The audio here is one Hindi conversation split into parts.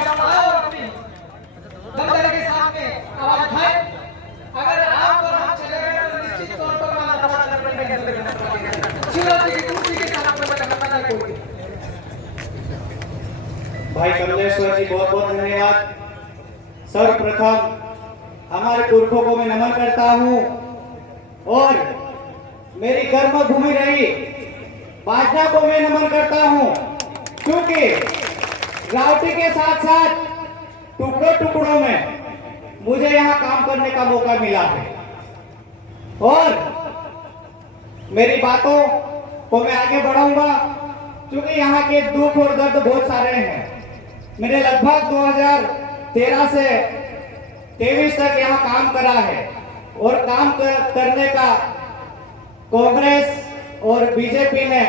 घबराए और अपनी दमदारी के साथ में आवाज उठाए। अगर आप और हम चले गए तो निश्चित तौर पर माला दबा करने के अंदर शिवरात्रि की कुर्सी के साथ में घटना नहीं होगी। भाई कमलेश्वर जी बहुत बहुत धन्यवाद। सर्वप्रथम हमारे पुरखों को मैं नमन करता हूँ और मेरी कर्मभूमि रही बाजना को मैं नमन करता हूँ, क्योंकि रावटी के साथ साथ टुकड़ों टुकड़ों में मुझे यहाँ काम करने का मौका मिला है और मेरी बातों को मैं आगे बढ़ाऊंगा, क्योंकि यहाँ के दुख और दर्द बहुत सारे हैं। मैंने लगभग 2013 से 23 तक यहाँ काम करा है और काम करने का कांग्रेस और बीजेपी ने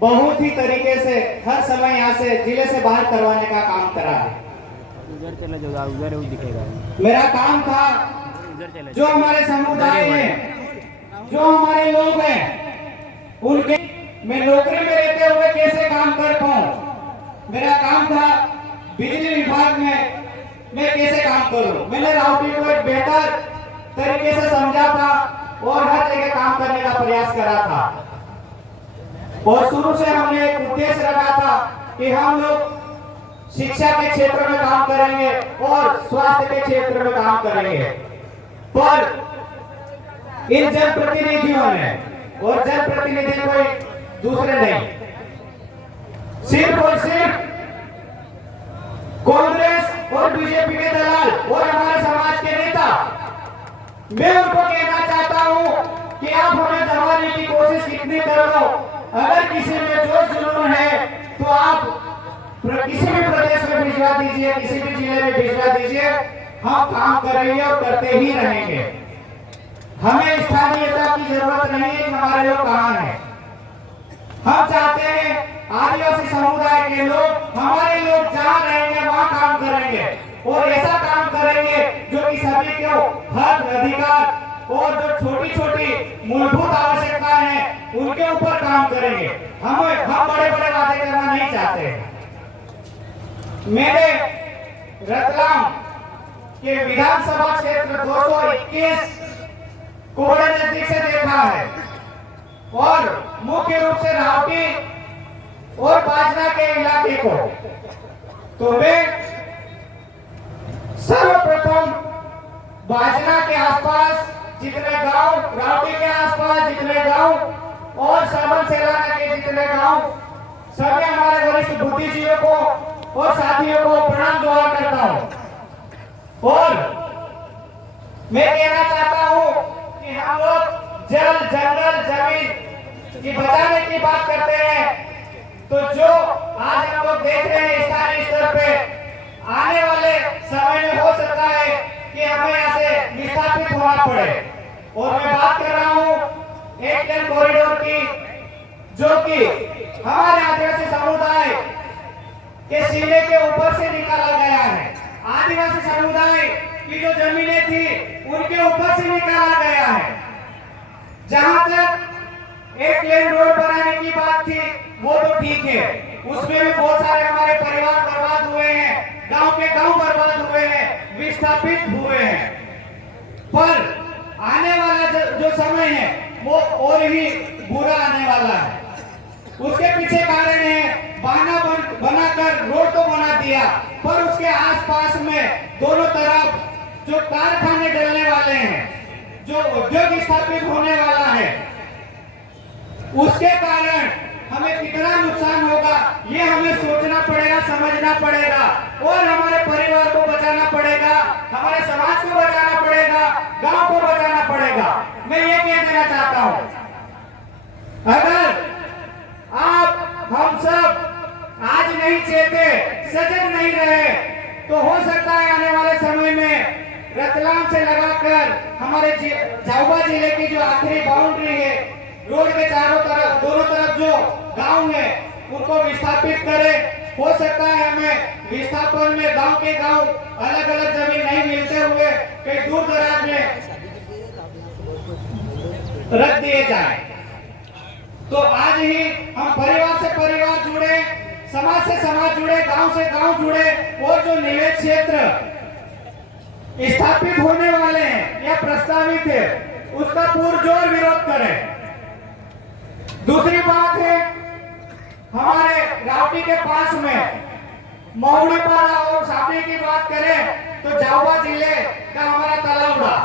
बहुत ही तरीके से हर समय यहाँ से जिले से बाहर करवाने का काम करा है। उधर चला जाओ, उधर दिखेगा। मेरा काम था जो हमारे समुदाय हैं, जो हमारे लोग हैं, उनके मैं नौकरी में रहते हुए कैसे काम कर पाऊं। मेरा काम था बिजली विभाग में मैं कैसे काम करूं। मैंने रावटी को एक बेहतर तरीके से समझा था और हर जगह काम करने का प्रयास करा था और शुरू से हमने एक उद्देश्य रखा था कि हम लोग शिक्षा के क्षेत्र में काम करेंगे और स्वास्थ्य के क्षेत्र में काम करेंगे। पर इन जनप्रतिनिधियों ने, और जनप्रतिनिधि कोई दूसरे नहीं, सिर्फ और सिर्फ कांग्रेस और बीजेपी के दलाल और हमारे समाज के नेता, मैं उनको कहना चाहता हूं कि आप हमें दबाने की कोशिश कितनी कर लो, अगर किसी में जो जुनून है तो आप किसी भी प्रदेश में भिजवा दीजिए, किसी भी जिले में भिजवा दीजिए, हम काम करेंगे और करते ही रहेंगे। हमें स्थानीयता की जरूरत नहीं है कि हमारे लोग कहाँ हैं। हम चाहते हैं आदिवासी समुदाय के लोग, हमारे लोग जहाँ रहेंगे वहाँ काम करेंगे और ऐसा काम करेंगे जो कि सभी को हक, अधिकार और जो छोटी छोटी मूलभूत आवश्यकताएं हैं उनके ऊपर काम करेंगे। हम बड़े बड़े वादे करना नहीं चाहते। मैंने रतलाम के विधानसभा क्षेत्र 221 कोड़े नजदीक से देखा है और मुख्य रूप से रावटी और बाजना के इलाके को। तो मैं सर्वप्रथम बाजना के आसपास जितने गांव, रावटी के आसपास जितने गांव और सावन सेलाना के जितने गांव, सभी हमारे वरिष्ठ बुद्धिजीवियों को और साथियों को प्रणाम जोहार करता हूं और मैं कहना चाहता हूं कि हम लोग जल, जंगल, जमीन की बचाने की बात करते हैं, तो जो आज हम लोग देख रहे हैं स्थानीय स्तर पे, आने वाले समय में हो सकता है कि हमें यहाँ से विस्थापित होना पड़े। और मैं बात कर रहा हूँ एक लेन कॉरिडोर की, जो कि हमारे आदिवासी समुदाय के सीने के ऊपर से निकाला गया है। आदिवासी समुदाय की जो जमीनें थी उनके ऊपर से निकाला गया है। जहां तक एक लेन रोड बनाने की बात थी वो तो ठीक है, उसमें भी बहुत सारे हमारे परिवार बर्बाद हुए हैं, गांव के गांव बर्बाद हुए हैं, विस्थापित हुए हैं। पर आने वाला जो समय है वो और ही बुरा आने वाला है। उसके पीछे कारण है बहाना बनाकर रोड तो बना दिया, पर उसके आसपास में दोनों तरफ जो कारखाने डलने वाले हैं, जो उद्योग स्थापित होने वाला है, उसके कारण हमें कितना नुकसान होगा ये हमें सोचना पड़ेगा, समझना पड़ेगा और हमारे परिवार को बचाना पड़ेगा, हमारे समाज को बचाना पड़ेगा, गांव को बचाना पड़ेगा। मैं ये कह देना चाहता हूं, अगर आप हम सब आज नहीं चेते, सजग नहीं रहे, तो हो सकता है आने वाले समय में रतलाम से लगाकर हमारे झाबुआ जिले की जो आखिरी बाउंड्री है, रोड के चारों तरफ, दोनों तरफ जो गांव है उनको विस्थापित करे। हो सकता है हमें विस्थापन में गांव के गांव अलग अलग जमीन नहीं मिलते हुए कहीं दूर दराज में रख दिए जाए। तो आज ही हम परिवार से परिवार जुड़े, समाज से समाज जुड़े, गांव से गांव जुड़े और जो निवेश क्षेत्र स्थापित होने वाले हैं या प्रस्तावित है उसका पुरजोर विरोध करें। दूसरी बात है, हमारे रावटी के पास में महुड़ीपाड़ा और सापड़ी की बात करें तो झाबुआ जिले का हमारा तलावड़ा,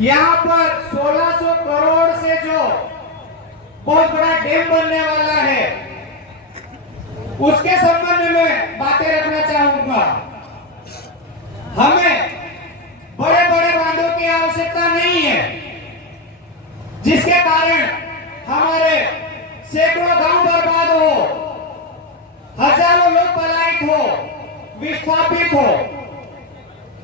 यहाँ पर 1600 करोड़ से जो बहुत बड़ा डैम बनने वाला है उसके संबंध में बातें रखना चाहूंगा। हमें बड़े बड़े बांधों की आवश्यकता नहीं है जिसके कारण हमारे सैकड़ों गांव बर्बाद हो, हजारों लोग पलायित हो, विस्थापित हो।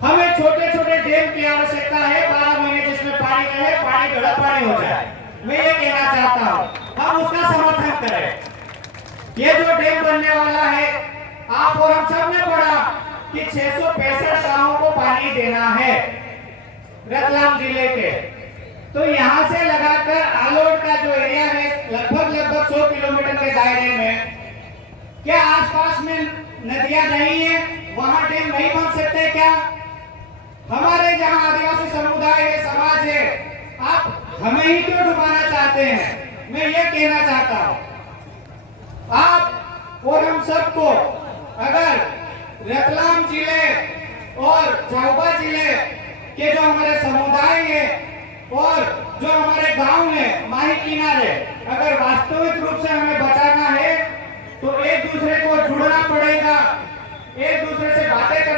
हमें छोटे छोटे डैम की आवश्यकता है, 12 महीने जिसमें पानी रहे, पानी गढ़ा पानी हो जाए। मैं ये कहना चाहता हूँ, हम उसका समर्थन करें। ये जो डैम बनने वाला है, आप और हम सब ने पढ़ा कि 665 गांवों को पानी देना है रतलाम जिले के। तो यहाँ से लगाकर आलोट का जो एरिया है लगभग 100 किलोमीटर के दायरे में, क्या आसपास में नदियां नहीं है, वहां डैम नहीं बन सकते क्या? हमारे जहां आदिवासी समुदाय है, समाज है, आप हमें ही क्यों डुबाना चाहते हैं? मैं ये कहना चाहता हूं, आप और हम सबको अगर रतलाम जिले और झाबुआ जिले के जो हमारे समुदाय है और जो हमारे गांव है माही किनारे, अगर वास्तविक रूप से हमें बचाना है तो एक दूसरे को जुड़ना पड़ेगा, एक दूसरे से बातें करना